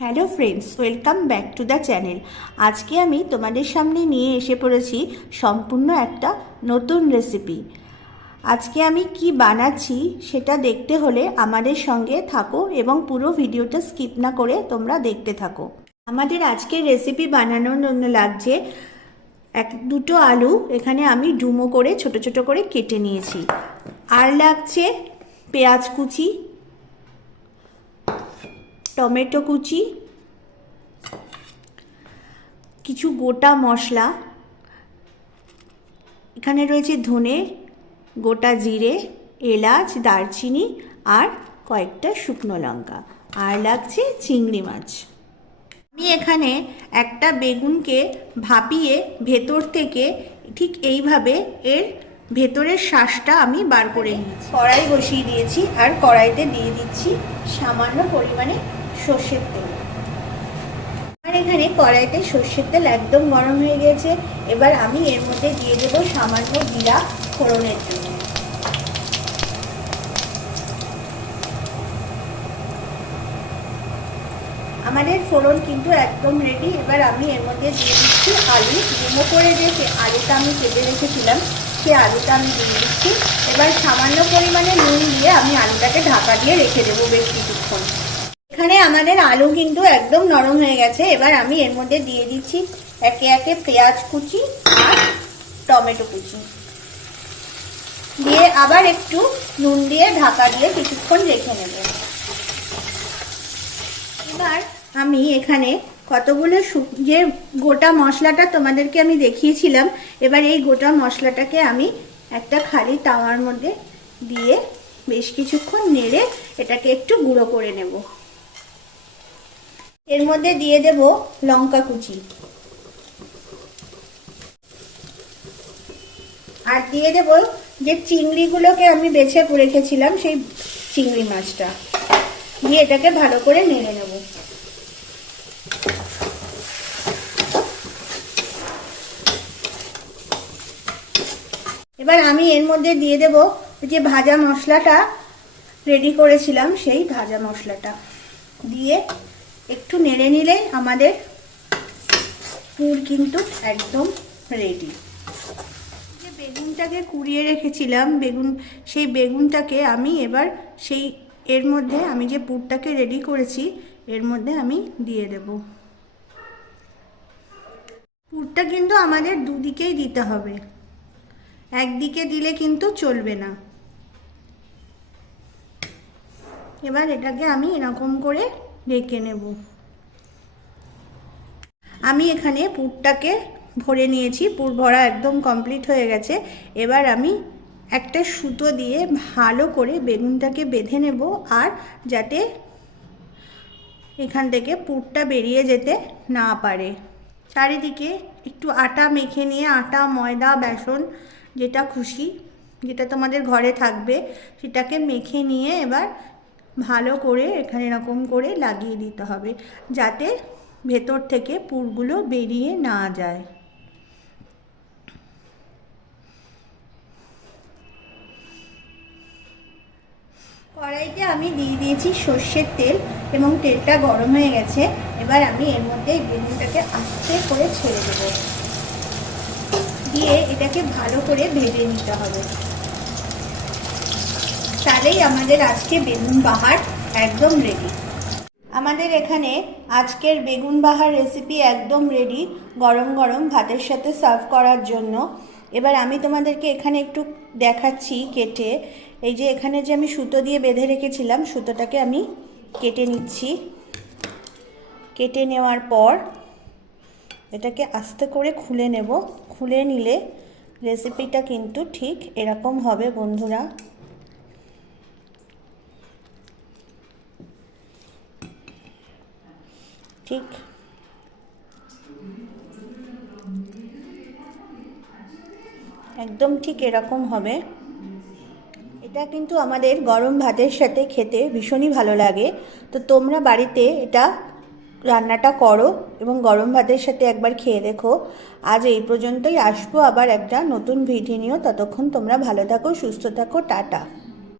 Hello friends welcome back to the channel আজকে আমি তোমাদের সামনে নিয়ে এসে পড়েছি সম্পূর্ণ একটা নতুন রেসিপি আজকে আমি কি বানাচ্ছি সেটা দেখতে হলে আমাদের সঙ্গে থাকো এবং পুরো ভিডিওটা স্কিপ না করে তোমরা দেখতে থাকো। আমাদের আজকের রেসিপি বানানোর জন্য লাগছে এক, দুটো আলু, এখানে আমি ডুমো করে ছোট ছোট করে কেটে নিয়েছি। আর লাগছে পেঁয়াজ কুচি টমেটো কুচি, কিছু গোটা মশলা, এখানে রয়েছে ধনে, গোটা জিরে, এলাচ, দারচিনি আর কয়েকটা শুকনো লঙ্কা। আর লাগছে চিংড়ি মাছ। আমি এখানে একটা বেগুনকে ভাপিয়ে ভেতর থেকে ঠিক এইভাবে এর ভেতরের শ্বাসটা আমি বার করে নিয়েছি। কড়াই বসিয়ে দিয়েছি আর কড়াইতে দিয়ে দিচ্ছি সামান্য পরিমাণে সর্ষের তেল। আমার এখানে কড়াইতে সর্ষের তেল একদম গরম হয়ে গেছে। এবার আমি এর মধ্যে দিয়ে দেবো সামান্য জিরা ফোড়নের জন্য। আমাদের ফোড়ন কিন্তু একদম রেডি এবার আমি এর মধ্যে দিয়ে দিচ্ছি আলু। ডুমো করে যে আলুটা আমি কেটে রেখেছিলাম। সে আলুটা আমি দিয়ে দিচ্ছি। এবার সামান্য পরিমাণে নুন দিয়ে আমি আলুটাকে ঢাকা দিয়ে রেখে দেবো বেশ কিছুক্ষণ। এখানে আমাদের আলু কিন্তু একদম নরম হয়ে গেছে। এবার আমি এর মধ্যে দিয়ে দিচ্ছি একে একে পেঁয়াজ কুচি আর টমেটো কুচি। দিয়ে আবার একটু নুন দিয়ে ঢাকা দিয়ে কিছুক্ষণ রেখে নেব। এবার আমি এখানে কতগুলো যে গোটা মশলাটা তোমাদেরকে আমি দেখিয়েছিলাম, এবার এই গোটা মশলাটাকে আমি একটা খালি তাওয়ার মধ্যে দিয়ে বেশ কিছুক্ষণ নেড়ে এটাকে একটু গুঁড়ো করে নেব। এর মধ্যে দিয়ে দেব লঙ্কা কুচি। আর দিয়ে দেব যে চিংড়িগুলোকে আমি বেছে রেখেছিলাম সেই চিংড়ি মাছটা। দিয়ে এটাকে ভালো করে নেড়ে নেব। এবার আমি এর মধ্যে দিয়ে দেব যে ভাজা মশলাটা রেডি করেছিলাম সেই ভাজা মশলাটা। দিয়ে একটু নেড়ে নিলে আমাদের পুর কিন্তু একদম রেডি যে বেগুনটাকে কুড়িয়ে রেখেছিলাম, বেগুন, সেই বেগুনটাকে আমি এবার সেই, এর মধ্যে আমি যে পুরটাকে রেডি করেছি, এর মধ্যে আমি দিয়ে দেব। পুরটা কিন্তু আমাদের দুদিকেই দিতে হবে। একদিকে দিলে কিন্তু চলবে না। এবার এটাকে আমি এরকম করে রেখে নেব। আমি এখানে পুরটাকে ভরে নিয়েছি, পুর ভরা একদম কমপ্লিট হয়ে গেছে। এবার আমি একটা সুতো দিয়ে ভালো করে বেগুনটাকে বেঁধে নেব আর যাতে এখান থেকে পুরটা বেরিয়ে যেতে না পারে। চারিদিকে একটু আটা মেখে নিয়ে, আটা, ময়দা, বেসন, যেটা খুশি, যেটা তোমাদের ঘরে থাকবে, সেটাকে মেখে নিয়ে এবার ভালো করে এখানে এরকম করে লাগিয়ে দিতে হবে, যাতে ভেতর থেকে পুরগুলো বেরিয়ে না যায়। কড়াইতে আমি দিয়ে দিয়েছি সর্ষের তেল এবং তেলটা গরম হয়ে গেছে, এবার আমি এর মধ্যে বেগুনটাকে আস্তে করে ছেড়ে দেবো। দিয়ে এটাকে ভালো করে ভেজে নিতে হবে। তাহলেই আমাদের আজকে বেগুন বাহার একদম রেডি আমাদের এখানে আজকের বেগুন বাহার রেসিপি একদম রেডি গরম গরম ভাতের সাথে সার্ভ করার জন্য। এবার আমি তোমাদেরকে এখানে একটু দেখাচ্ছি কেটে। এই যে এখানে যে আমি সুতো দিয়ে বেঁধে রেখেছিলাম, সুতোটাকে আমি কেটে নিচ্ছি। কেটে নেওয়ার পর এটাকে আস্তে করে খুলে নেব। খুলে নিলে রেসিপিটা কিন্তু ঠিক এরকম হবে বন্ধুরা। ঠিক। একদম ঠিক এরকম হবে। এটা কিন্তু আমাদের গরম ভাতের সাথে খেতে ভীষণই ভালো লাগে। তো তোমরা বাড়িতে এটা রান্নাটা করো এবং গরম ভাতের সাথে একবার খেয়ে দেখো। আজ এই পর্যন্তই। আসব আবার একটা নতুন ভিডিও নিয়েও। ততক্ষণ তোমরা ভালো থাকো, সুস্থ থাকো, টাটা।